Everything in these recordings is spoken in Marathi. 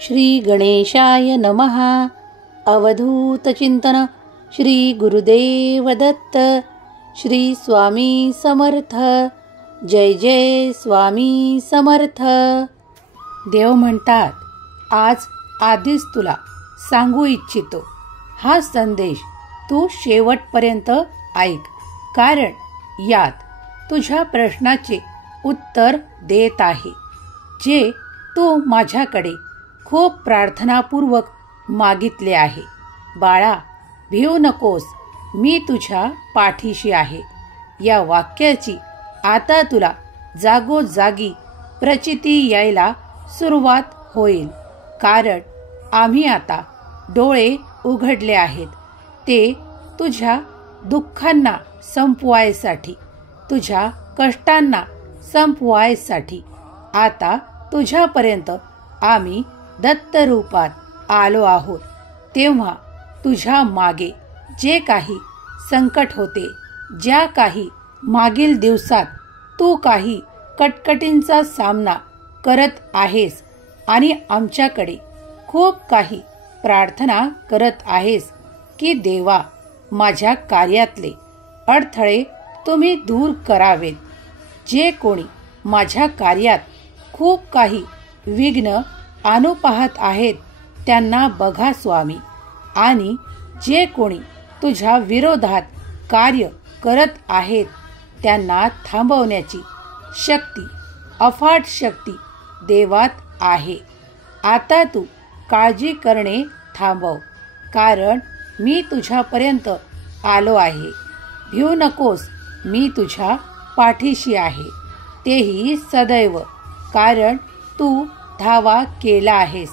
श्री गणेशाय नमः. अवधूत चिंतन श्री गुरुदेव दत्त. श्री स्वामी समर्थ. जय जय स्वामी समर्थ. देव म्हणतात, आज आधीच तुला सांगू इच्छितो, हा संदेश तू शेवटपर्यंत ऐक, कारण यात तुझ्या प्रश्नाचे उत्तर देत आहे, जे तू माझ्याकडे खूप प्रार्थनापूर्वक मागितले आहे. बाळा, भिवू नकोस, मी तुझ्या पाठीशी आहे. या वाक्याची आता तुला जागोजागी प्रचिती यायला सुरुवात होईल, कारण आम्ही आता डोळे उघडले आहेत. ते तुझ्या दुःखांना संपवायसाठी, तुझ्या कष्टांना संपवायसाठी आता तुझ्यापर्यंत आम्ही दत्त रूपात आलो आहोत. तेव्हा तुझ्या मागे जे काही संकट होते, ज्या काही मागील दिवसात तू काही कटकटींचा सामना करत आहेस आणि आमच्याकडे खूप काही प्रार्थना करत आहेस की देवा, माझ्या कार्यातले अडथळे तुम्ही दूर करावेत. जे कोणी माझ्या कार्यात खूप काही विघ्न आणू पाहत आहेत त्यांना बघा स्वामी, आणि जे कोणी तुझ्या विरोधात कार्य करत आहेत त्यांना थांबवण्याची शक्ती, अफाट शक्ती देवात आहे. आता तू काळजी करणे थांबव, कारण मी तुझ्यापर्यंत आलो आहे. भिवू नकोस, मी तुझ्या पाठीशी आहे, तेही सदैव, कारण तू धावा केला आहेस,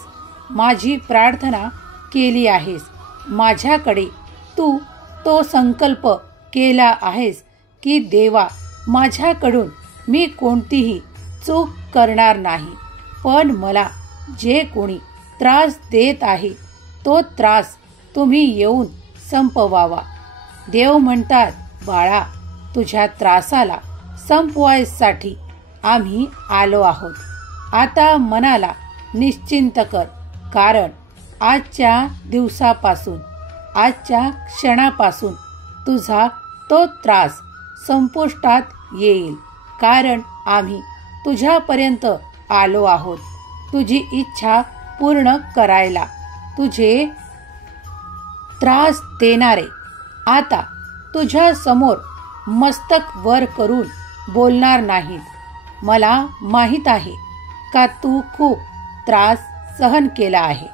माझी प्रार्थना केली आहेस, माझ्याकडे तू तो संकल्प केला आहेस की देवा, माझ्याकडून मी कोणतीही चूक करणार नाही, पण मला जे कोणी त्रास देत आहे तो त्रास तुम्ही येऊन संपवावा. देव म्हणतात, बाळा, तुझ्या त्रासाला संपवायसाठी आम्ही आलो आहोत. आता मनाला निश्चिंत कर, कारण आजच्या दिवसापासून, आजच्या क्षणापासून तुझा तो त्रास संपुष्टात येईल, कारण आम्ही तुझ्यापर्यंत आलो आहोत तुझी इच्छा पूर्ण करायला. तुझे त्रास देणारे आता तुझ्या समोर मस्तक वर करून बोलणार नाहीत. मला माहीत आहे का तू खूप त्रास सहन केला आहे.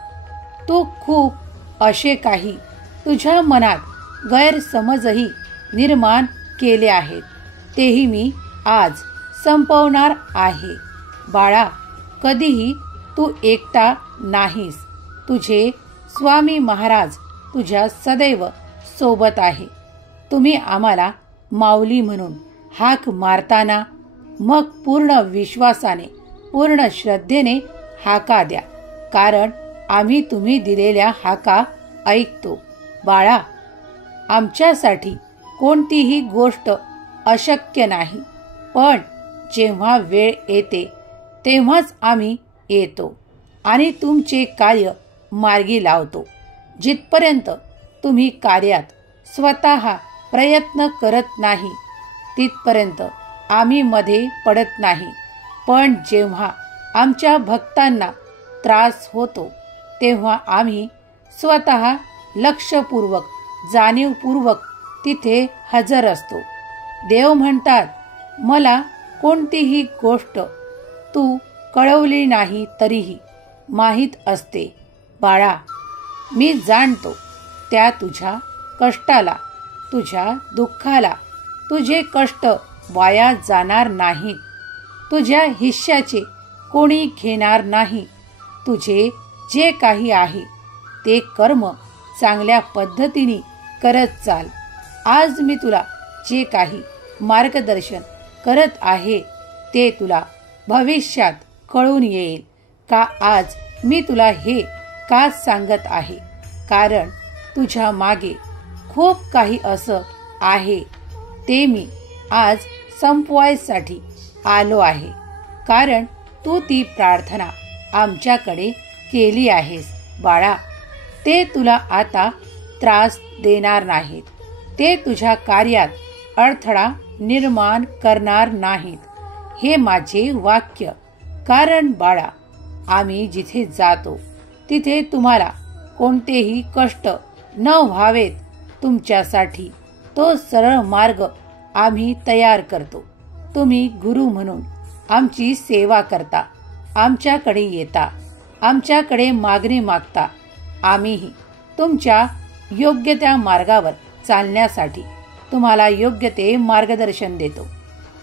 तू खूप असे काही तुझ्या मनात गैरसमजही निर्माण केले आहेत, तेही मी आज संपवणार आहे. बाळा, कधीही तू एकटा नाहीस. तुझे स्वामी महाराज तुझ्या सदैव सोबत आहे. तुम्ही आम्हाला माऊली म्हणून हाक मारताना मग पूर्ण विश्वासाने, पूर्ण श्रद्धेने हाका द्या, कारण आम्ही तुम्ही दिलेल्या हाका ऐकतो. बाळा, आमच्यासाठी कोणतीही गोष्ट अशक्य नाही, पण जेव्हा वेळ येते तेव्हाच आम्ही येतो आणि तुमचे कार्य मार्गी लावतो. जिथपर्यंत तुम्ही कार्यात स्वतः प्रयत्न करत नाही तिथपर्यंत आम्ही मध्ये पडत नाही, पण जेव्हा आमच्या भक्तांना त्रास होतो तेव्हा आम्ही स्वतः लक्षपूर्वक, जाणीवपूर्वक तिथे हजर असतो. देव म्हणतात, मला कोणतीही गोष्ट तू कळवली नाही तरीही माहीत असते. बाळा, मी जाणतो त्या तुझ्या कष्टाला, तुझ्या दुःखाला. तुझे कष्ट वाया जाणार नाहीत. तुझ्या हिश्श्याचे कोणी घेणार नाही. तुझे जे काही आहे ते कर्म चांगल्या पद्धतीने करत चाल. आज मी तुला जे काही मार्गदर्शन करत आहे ते तुला भविष्यात कळून येईल. का आज मी तुला हे का सांगत आहे, कारण तुझ्या मागे खूप काही असं आहे, ते मी आज संपवायसाठी आलो आहे. कारण तू ती प्रार्थना आमच्याकडे केली आहेस बाळा, ते तुला आता त्रास देणार नाहीत. ते तुझ्या कार्यात अडथळा निर्माण करणार नाहीत. हे माझे वाक्य. कारण बाळा, आम्ही जिथे जातो तिथे तुम्हाला कोणतेही कष्ट न व्हावेत तुमच्यासाठी तो सरळ मार्ग आम्ही तयार करतो. तुम्ही गुरु म्हणून आमची सेवा करता, आमच्याकडे येता, आमच्याकडे मागणी मागता. आम्हीही तुमच्या योग्य त्या मार्गावर चालण्यासाठी तुम्हाला योग्य ते मार्गदर्शन देतो.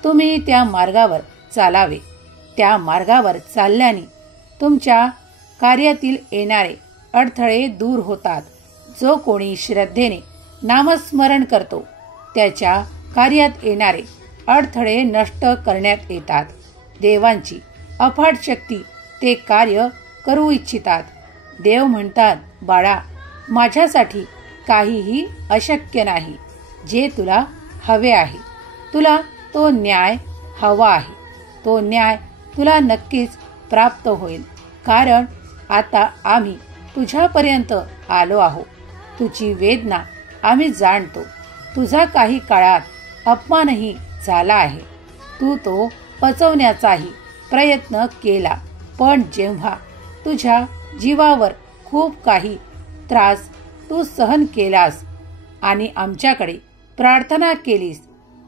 तुम्ही त्या मार्गावर चालावे. त्या मार्गावर चालल्याने तुमच्या कार्यातील येणारे अडथळे दूर होतात. जो कोणी श्रद्धेने नामस्मरण करतो त्याच्या कार्यात येणारे अडथळे नष्ट करण्यात येतात. देवांची अफाट शक्ती ते कार्य करू इच्छितात. देव म्हणतात, बाळा, माझ्यासाठी काहीही अशक्य नाही. जे तुला हवे आहे, तुला तो न्याय हवा आहे, तो न्याय तुला नक्कीच प्राप्त होईल. कारण आता आम्ही तुझ्यापर्यंत आलो आहोत. तुझी वेदना आम्ही जाणतो. तुझा काही काळात अपमानही झाला आहे. तू तो पचवण्याचाही प्रयत्न केला. पण जेव्हा तुझ्या जीवावर खूप काही त्रास तू सहन केलास आणि आमच्याकडे प्रार्थना केलीस,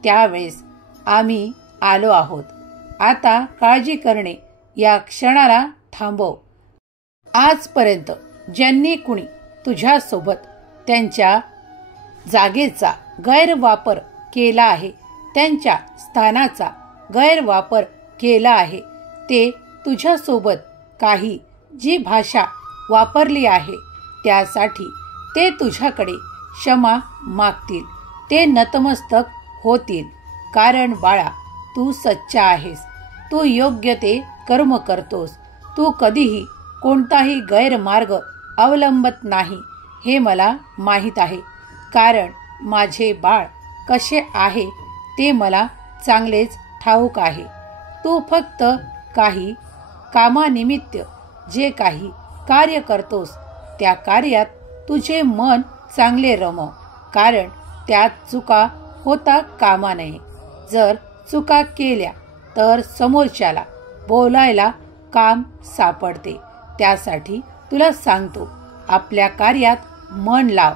त्यावेळेस आम्ही आलो आहोत. आता काळजी करणे या क्षणाला थांबव. आजपर्यंत ज्यांनी कुणी तुझ्यासोबत त्यांच्या जागेचा गैरवापर केला आहे, त्यांच्या स्थानाचा गैरवापर केला आहे, ते तुझ्यासोबत काही जी भाषा वापरली आहे त्यासाठी ते तुझ्याकडे क्षमा मागतील. ते नतमस्तक होतील. कारण बाळा, तू सच्चा आहेस. तू योग्य ते कर्म करतोस. तू कधीही कोणताही गैरमार्ग अवलंबत नाही हे मला माहीत आहे. कारण माझे बाळ कसे आहे ते मला चांगलेच ठाऊक आहे. तू फक्त काही कामानिमित्त जे काही कार्य करतोस त्या कार्यात तुझे मन चांगले रमव. कारण त्यात चुका होता कामा नये. जर चुका केल्या तर समोरच्याला बोलायला काम सापडते. त्यासाठी तुला सांगतो, आपल्या कार्यात मन लाव.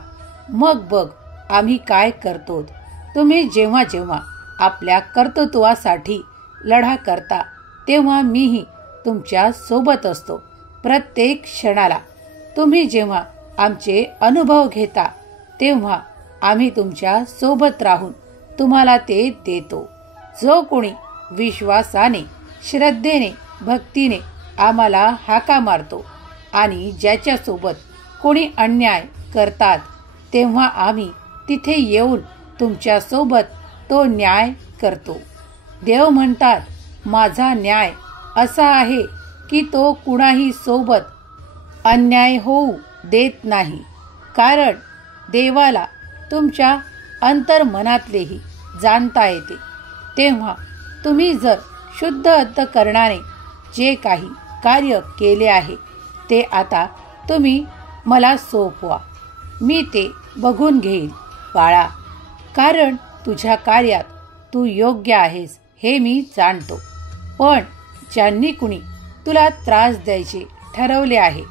मग बघ आम्ही काय करतो. तुम्ही जेव्हा जेव्हा आपल्या कर्तृत्वासाठी लढा करता तेव्हा मीही तुमच्या सोबत असतो. प्रत्येक क्षणाला तुम्ही जेव्हा आमचे अनुभव घेता तेव्हा आम्ही तुमच्या सोबत राहून तुम्हाला ते देतो. जो कोणी विश्वासाने, श्रद्धेने, भक्तीने आम्हाला हाका मारतो आणि ज्याच्यासोबत कोणी अन्याय करतात तेव्हा आम्ही तिथे येऊन तुमच्या सोबत तो न्याय करतो. देव म्हणतात, माझा न्याय असा आहे की तो कुणाही सोबत अन्याय होऊ देत नाही. कारण देवाला तुमच्या अंतर्मनातलेही जाणता येते. तेव्हा तुम्ही जर शुद्ध अंतःकरणाने जे काही कार्य केले आहे ते आता तुम्ही मला सोपवा. मी ते बघून घेईल बाळा. कारण तुझ्या कार्यात तू योग्य आहेस हे मी जाणतो. पण ज्यांनी कुणी तुला त्रास द्यायचे ठरवले आहे,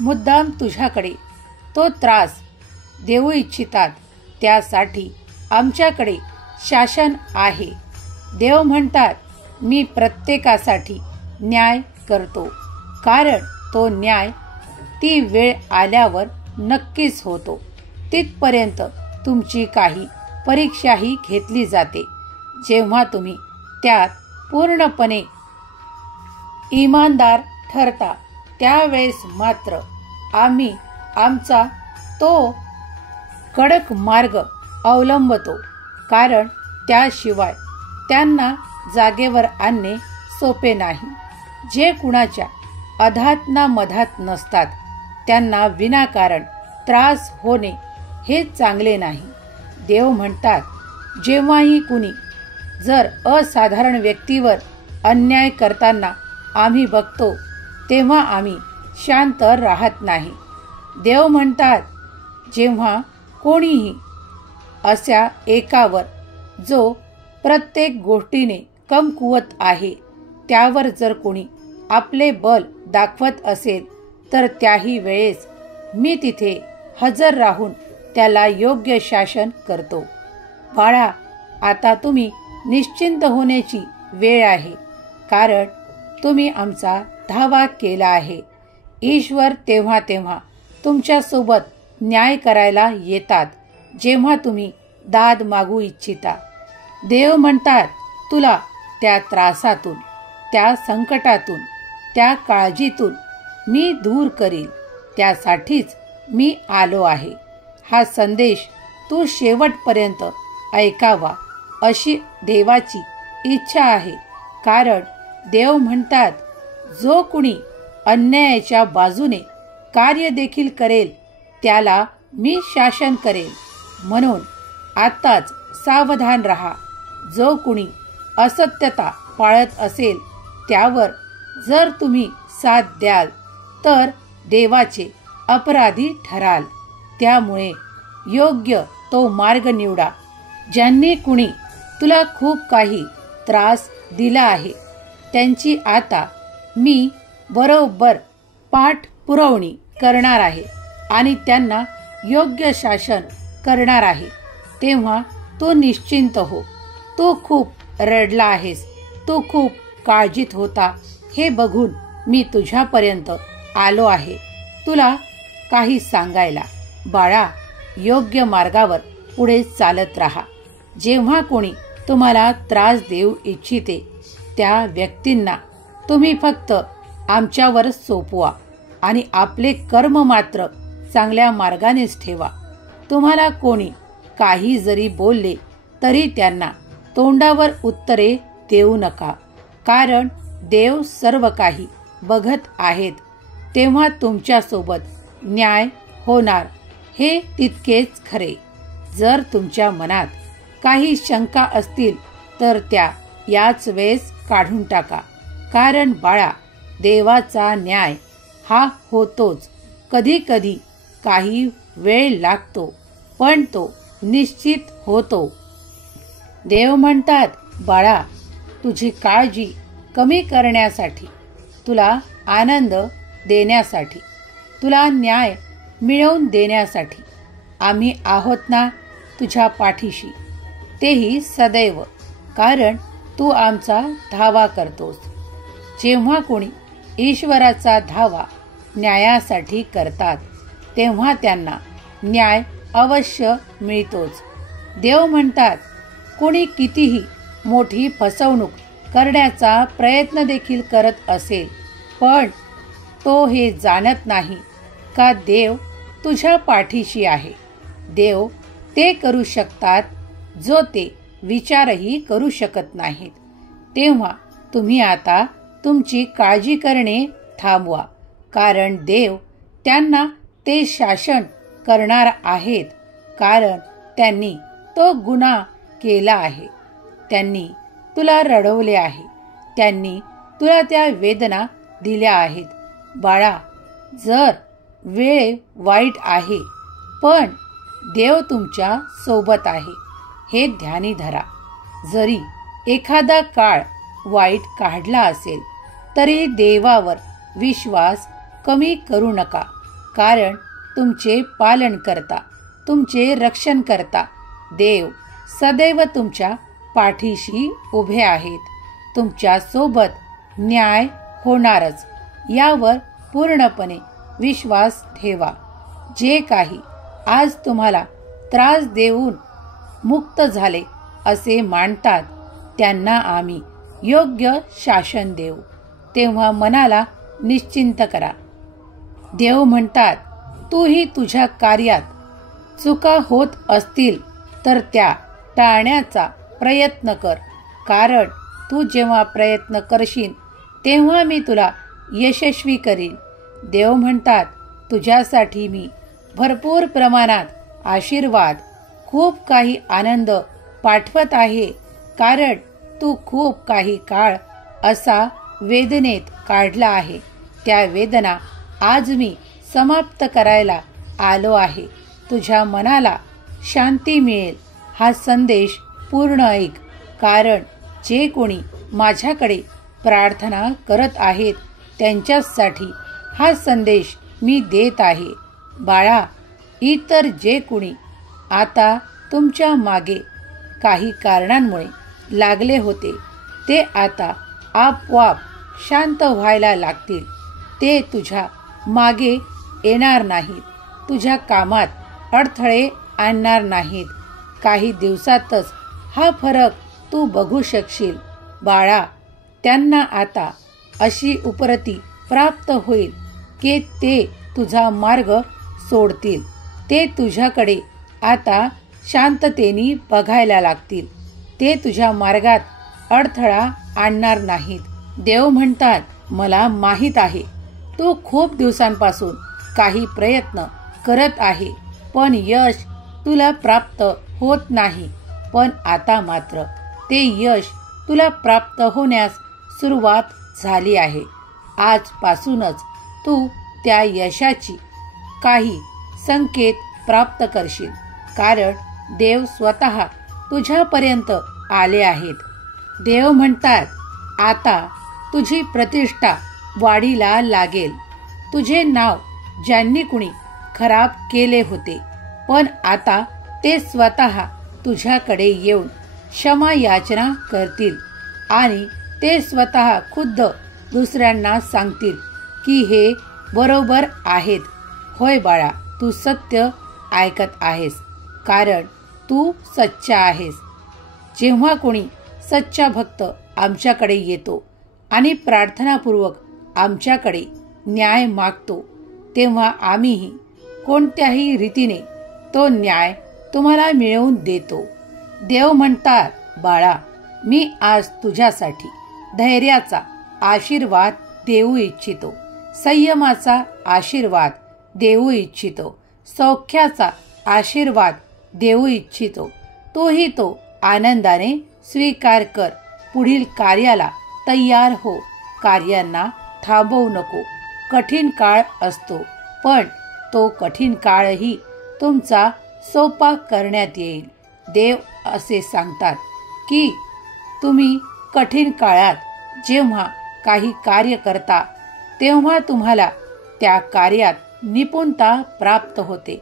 मुद्दाम तुझ्याकडे तो त्रास देऊ इच्छितात, त्यासाठी आमच्याकडे शासन आहे. देव म्हणतात, मी प्रत्येकासाठी न्याय करतो. कारण तो न्याय ती वेळ आल्यावर नक्कीच होतो. तिथपर्यंत तुमची काही परीक्षाही घेतली जाते. जेव्हा तुम्ही त्यात पूर्णपणे इमानदार ठरता त्यावेळेस मात्र आम्ही आमचा तो कडक मार्ग अवलंबतो. कारण त्याशिवाय त्यांना जागेवर आणणे सोपे नाही. जे कुणाच्या अधात ना मधात नसतात त्यांना विनाकारण त्रास होणे हे चांगले नाही. देव म्हणतात, जेव्हाही कुणी जर असाधारण व्यक्तीवर अन्याय करताना आम्ही बघतो तेव्हा आम्ही शांत राहत नाही. देव म्हणतात, जेव्हा कोणीही अशा एकावर जो प्रत्येक गोष्टीने कमकुवत आहे त्यावर जर कोणी आपले बल दाखवत असेल तर त्याही वेळेस मी तिथे हजर राहून त्याला योग्य शासन करतो. बाळा, आता तुम्ही निश्चिंत होण्याची वेळ आहे, कारण तुम्ही आमचा धावा केला आहे. ईश्वर तेव्हा तेव्हा तुमच्यासोबत न्याय करायला येतात जेव्हा तुम्ही दाद मागू इच्छिता. देव म्हणतात, तुला त्या त्रासातून, त्या संकटातून, त्या काळजीतून मी दूर करील. त्यासाठीच मी आलो आहे. हा संदेश तू शेवटपर्यंत ऐकावा अशी देवाची इच्छा आहे. कारण देव म्हणतात, जो कुणी अन्यायाच्या बाजूने कार्य देखील करेल त्याला मी शासन करेल. म्हणून आताच सावधान रहा. जो कुणी असत्यता पाळत असेल त्यावर जर तुम्ही साथ द्याल तर देवाचे अपराधी ठराल. त्यामुळे योग्य तो मार्ग निवडा. ज्यांनी कुणी तुला खूप काही त्रास दिला आहे त्यांची आता मी बरोबर पाठपुरवणी करणार आहे आणि त्यांना योग्य शासन करणार आहे. तेव्हा तू निश्चिंत हो. तू खूप रडला आहेस, तू खूप काळजीत होता, हे बघून मी तुझ्यापर्यंत आलो आहे तुला काही सांगायला. बाळा, योग्य मार्गावर पुढे चालत राहा. जेव्हा कोणी तुम्हाला त्रास देऊ इच्छिते त्या व्यक्तींना तुम्ही फक्त आमच्यावर सोपवा आणि आपले कर्म मात्र चांगल्या मार्गानेच ठेवा. तुम्हाला कोणी काही जरी बोलले तरी त्यांना तोंडावर उत्तरे देऊ नका, कारण देव सर्व काही बघत आहेत. तेव्हा तुमच्यासोबत न्याय होणार हे तितकेच खरे. जर तुमच्या मनात काही शंका असतील तर त्या याच वेळेस काढून टाका. कारण बाळा, देवाचा न्याय हा होतोच. कधी कधी काही वेळ लागतो, पण तो निश्चित होतो. देव म्हणतात, बाळा, तुझी काळजी कमी करण्यासाठी, तुला आनंद देण्यासाठी, तुला न्याय मिळवून देण्यासाठी आम्ही आहोत ना तुझ्या पाठीशी. तेही सदैव, कारण तू आमचा धावा करतोस. जेव्हा कोणी ईश्वराचा धावा न्यायासाठी करतात तेव्हा त्यांना न्याय अवश्य मिळतोच. देव म्हणतात, कोणी कितीही मोठी फसवणूक करण्याचा प्रयत्न देखील करत असेल पण तो हे जाणत नाही का देव तुझ्या पाठीशी आहे. देव ते करू शकतात जो ते विचारही करू शकत नाहीत. तेव्हा तुम्ही आता तुमची काळजी करणे थांबवा, कारण देव त्यांना ते शासन करणार आहेत. कारण त्यांनी तो गुन्हा केला आहे. त्यांनी तुला रडवले आहे. त्यांनी तुला त्या वेदना दिल्या आहेत. बाळा, जर वेळ वाईट आहे पण देव तुमच्या सोबत आहे हे ध्यानी धरा. जरी एखादा काळ वाईट काढला असेल तरी देवावर विश्वास कमी करू नका, कारण तुमचे पालन करता, तुमचे रक्षण करता देव सदैव तुमच्या पाठीशी उभे आहेत. तुमच्या सोबत न्याय होणारच यावर पूर्णपणे विश्वास ठेवा. जे काही आज तुम्हाला त्रास देऊन मुक्त झाले असे मानतात त्यांना आम्ही योग्य शासन देऊ. तेव्हा मनाला निश्चिंत करा. देव म्हणतात, तूही तुझ्या कार्यात चुका होत असतील तर त्या टाळण्याचा प्रयत्न कर, कारण तू जेव्हा प्रयत्न करशील तेव्हा मी तुला यशस्वी करीन. देव म्हणतात, तुझ्यासाठी मी भरपूर प्रमाणात आशीर्वाद, खूप काही आनंद पाठवत आहे, कारण तू खूप काही काळ असा वेदनेत काढला आहे. त्या वेदना आज मी समाप्त करायला आलो आहे. तुझ्या मनाला शांती मिळेल हा संदेश पूर्ण ऐक, कारण जे कोणी माझ्याकडे प्रार्थना करत आहेत त्यांच्यासाठी हा संदेश मी देत आहे. बाळा, इतर जे कोणी आता तुमच्या मागे काही कारणांमुळे लागले होते ते आता आपोआप शांत व्हायला लागतील. ते तुझ्या मागे येणार नाहीत, तुझ्या कामात अडथळे आणणार नाहीत. काही दिवसातच हा फरक तू बघू शकशील. बाळा, त्यांना आता अशी उपरती प्राप्त होईल की ते तुझा मार्ग सोडतील. ते तुझ्याकडे आता शांततेने बघायला लागतील. ते तुझ्या मार्गात अडथळा आणणार नाहीत. देव म्हणतात, मला माहीत आहे तू खूप दिवसांपासून काही प्रयत्न करत आहे, पण यश तुला प्राप्त होत नाही. पण आता मात्र ते यश तुला प्राप्त होण्यास सुरुवात झाली आहे. आजपासूनच तू त्या यशाची काही संकेत प्राप्त करशील, कारण देव स्वतः तुझ्यापर्यंत आले आहेत. देव म्हणतात, आता तुझी प्रतिष्ठा वाढीला लागेल. तुझे नाव ज्यांनी कुणी खराब केले होते, पण आता ते स्वतः तुझ्याकडे येऊन क्षमा याचना करतील आणि ते स्वतः खुद्द दुसऱ्यांना सांगतील की हे बरोबर आहेत. होय बाळा, तू सत्य ऐकत आहेस, कारण तू सच्चा आहेस. जेव्हा कोणी सच्चा भक्त आमच्याकडे येतो आणि प्रार्थनापूर्वक आमच्याकडे न्याय मागतो, तेव्हा आम्हीही कोणत्याही रीतीने तो न्याय तुम्हाला मिळवून देतो. देव म्हणतात, बाळा, मी आज तुझ्यासाठी धैर्याचा आशीर्वाद देऊ इच्छितो, संयमाचा आशीर्वाद देऊ इच्छितो, सौख्याचा आशीर्वाद देऊ इच्छितो. तूही तो आनंदाने स्वीकार कर. पुढील कार्याला तयार हो. कार्यांना थांबवू नको. कठीण काळ असतो, पण तो कठीण काळही तुमचा सोपा करण्यात येईल. देव असे सांगतात की तुम्ही कठीण काळात जेव्हा काही कार्य करता तेव्हा तुम्हाला त्या कार्यात निपुणता प्राप्त होते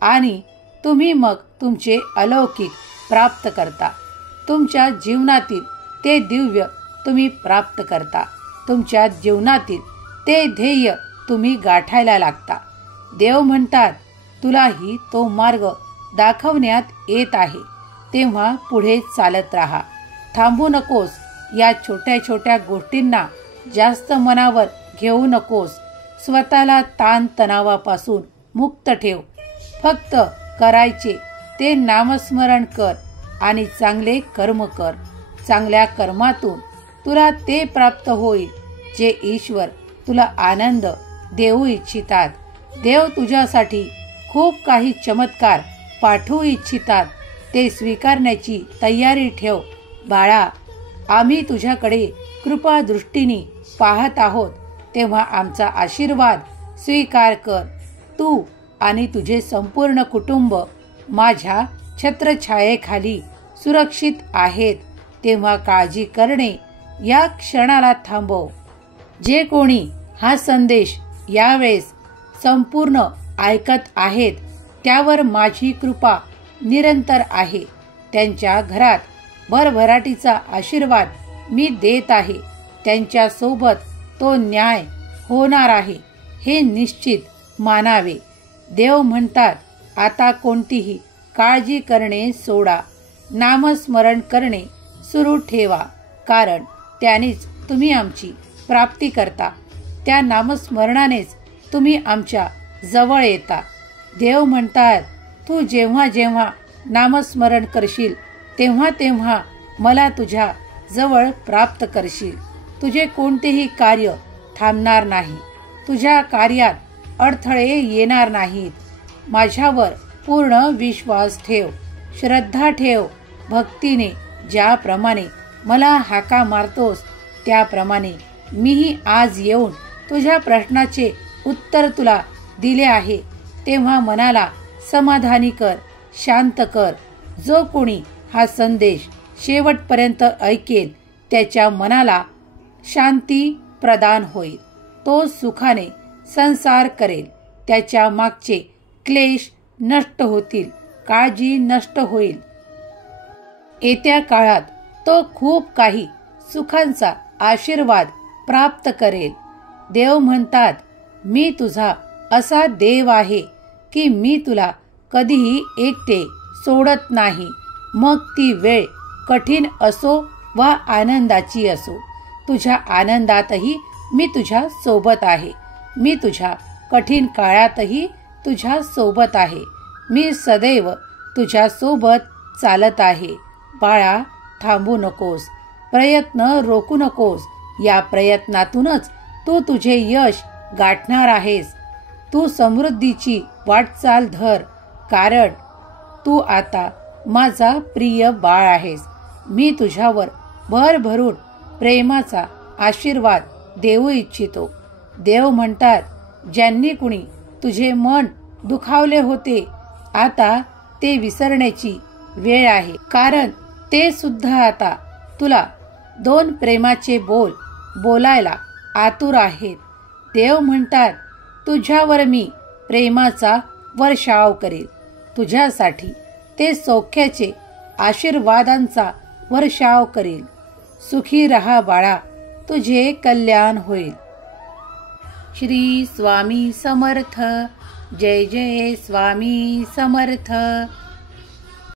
आणि तुम्ही मग तुमचे अलौकिक प्राप्त करता. तुमच्या जीवनातील ते दिव्य तुम्ही प्राप्त करता. तुमच्या जीवनातील ते ध्येय तुम्ही गाठायला लागता. देव म्हणतात, तुलाही तो मार्ग दाखवण्यात येत आहे, तेव्हा पुढे चालत राहा. थांबू नकोस. या छोट्या छोट्या गोष्टींना जास्त मनावर घेऊ नकोस. स्वतःला ताण तणावापासून मुक्त ठेव. फक्त करायचे ते नामस्मरण कर आणि चांगले कर्म कर. चांगल्या कर्मातून तुला ते प्राप्त होईल जे ईश्वर तुला आनंद देऊ इच्छितात. देव तुझ्यासाठी खूप काही चमत्कार पाठवू इच्छितात. ते स्वीकारण्याची तयारी ठेव. बाळा, आम्ही तुझ्याकडे कृपा दृष्टीने पाहत आहोत, तेव्हा आमचा आशीर्वाद स्वीकार कर. तू आणि तुझे संपूर्ण कुटुंब माझ्या छत्रछायेखाली सुरक्षित आहेत. तेव्हा काळजी करणे या क्षणाला थांबव. जे कोणी हा संदेश यावेळेस संपूर्ण ऐकत आहेत त्यावर माझी कृपा निरंतर आहे. त्यांच्या घरात भरभराटीचा आशीर्वाद मी देत आहे. त्यांच्या सोबत तो न्याय होणार आहे हे निश्चित मानावे. देव म्हणतात, आता कोणतीही काळजी करणे सोडा. नामस्मरण करणे सुरू ठेवा, कारण त्यानेच तुम्ही आमची प्राप्ती करता. त्या नामस्मरणानेच तुम्ही आमच्या जवळ येता. देव म्हणतात, तू जेव्हा जेव्हा नामस्मरण करशील तेव्हा तेव्हा मला तुझ्या जवळ प्राप्त करशील. तुझे कोणतेही कार्य थांबणार नाही. तुझ्या कार्यात अडथळे येणार नाहीत. माझ्यावर पूर्ण विश्वास ठेव, श्रद्धा ठेव. भक्तीने ज्याप्रमाणे मला हाका मारतोस त्याप्रमाणे मीही आज येऊन तुझ्या प्रश्नाचे उत्तर तुला दिले आहे, तेव्हा मनाला समाधानी कर, शांत कर. जो कोणी हा संदेश शेवटपर्यंत ऐकेल त्याच्या मनाला शांती प्रदान होईल. तो सुखाने संसार करेल. त्याच्या मागचे क्लेश नष्ट होतील, काळजी नष्ट होईल. येत्या काळात तो खूप काही सुखांचा आशीर्वाद प्राप्त करेल. देव म्हणतात, मी तुझा असा देव आहे की मी तुला कधीही एकटे सोडत नाही. मग ती वेळ कठीण असो वा आनंदाची असो, तुझ्या आनंदातही मी तुझ्या सोबत आहे. मी तुझ्या कठीण काळातही तुझ्या सोबत आहे. मी सदैव तुझ्या सोबत चालत आहे. बाळा, थांबू नकोस, प्रयत्न रोखू नकोस. या प्रयत्नातूनच तू तुझे यश गाठणार आहेस. तू समृद्धीची वाटचाल धर, कारण तू आता माझा प्रिय बाळ आहेस. मी तुझ्यावर भरभरून प्रेमाचा आशीर्वाद देऊ इच्छितो. देव म्हणतात, ज्यांनी कुणी तुझे मन दुखावले होते, आता ते विसरण्याची वेळ आहे, कारण ते सुद्धा आता तुला 2 प्रेमाचे बोल बोलायला आतुर आहेत. देव म्हणतात, तुझ्यावर मी प्रेमाचा वर्षाव करेल. तुझ्यासाठी ते सौख्याचे आशीर्वादांचा वर्षाव करेल. सुखी रहा बाळा, तुझे कल्याण होईल. श्री स्वामी समर्थ. जय जय स्वामी समर्थ.